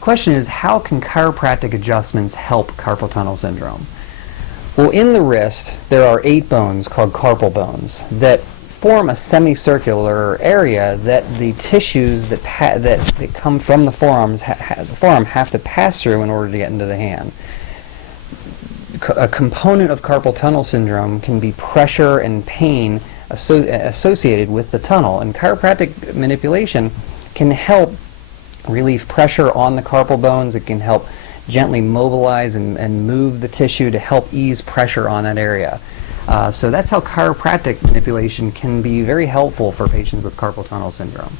The question is, how can chiropractic adjustments help carpal tunnel syndrome? Well, in the wrist, there are 8 bones called carpal bones that form a semicircular area that the tissues that come from the forearm have to pass through in order to get into the hand. A component of carpal tunnel syndrome can be pressure and pain associated with the tunnel, and chiropractic manipulation can help relieve pressure on the carpal bones. It can help gently mobilize and move the tissue to help ease pressure on that area. So that's how chiropractic manipulation can be very helpful for patients with carpal tunnel syndrome.